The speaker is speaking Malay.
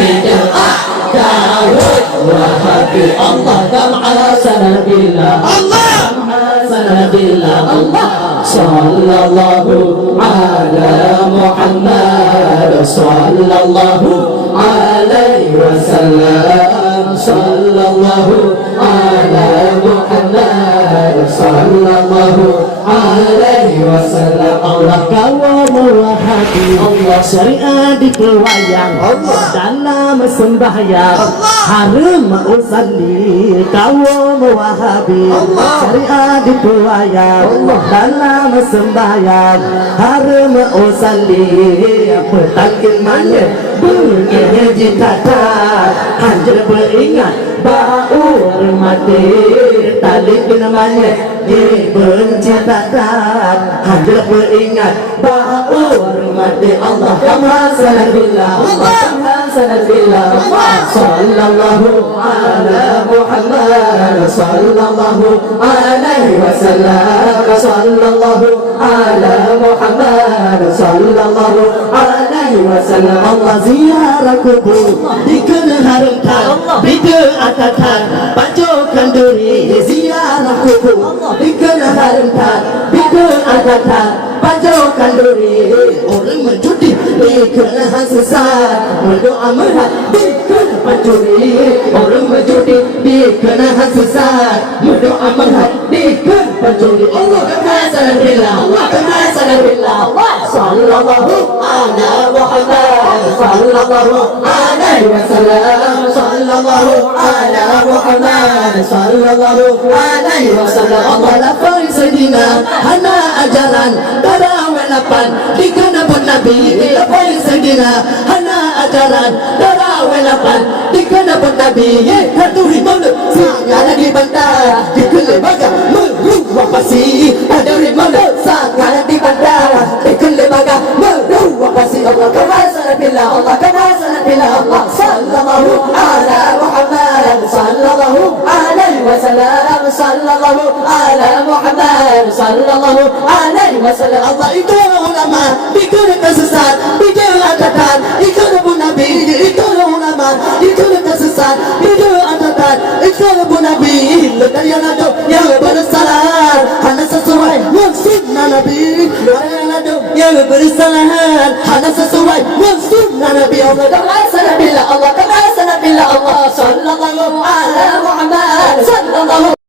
bid'ah Daud Wahabi Allah kama sanabillah Allah kama sanabillah Allah sallallahu ala Muhammad sallallahu alaihi wasallam sallallahu ala Muhammad sallallahu alaihi wasallam Allah kaum Wahabi Allah syariat dikelayang Allah dalam sembahyang harum usalli kaum Wahabi syariat dikelayang dalam sembahyang harum usalli petangkin mana bunyinya jikata hancur beringat bau mati tali namanya dibenci takat hancur beringat bau mati Allah kama sanabillah Allah kama sanabillah sallallahu ala Muhammad sallallahu alaihi wasallam sallallahu ala Muhammad sallallahu alaihi wasallam Allah ziarah kubur dikenharkan bid'ahkan pacokan duri ziarah kubur dikenharkan bid'ahkan pacokan duri orang menjudi dikena sesat berdoa merah dikena pencuri orang menjudi dikena sesat berdoa merah dikena pencuri Allah kena sanabillah Allah kena sanabillah Allah sallallahu ala Muhammad sallallahu alaihi wasallam sallallahu ala Muhammad sallallahu alaihi wasallam Allah lafal sedina hana ajaran darawelapan dikena pun Nabi lafal sedina hana ajaran darawelapan dikena pun Nabi katuri malu sangat dibantah dikele baga merubah pasti ada malu sangat dibantah dikele baga merubah pasti Allah kama sanabillah Allah kama sanabillah Allah sallallahu ala Muhammad sallallahu alaihi wasallam sallallahu ala Muhammad sallallahu alaihi wasallam Allah itu ulama dikena kesesat bid'ahkan itu Nabi itu ulama dikena kesesat bid'ahkan itu Nabi yang ada yang bersalah hanya sesuai maksudna Nabi yang bersalah hanya sesuai maksudna Nabi Allah kama sanabillah Allah kama sanabillah Allah sallallahu ala Muhammad sallallahu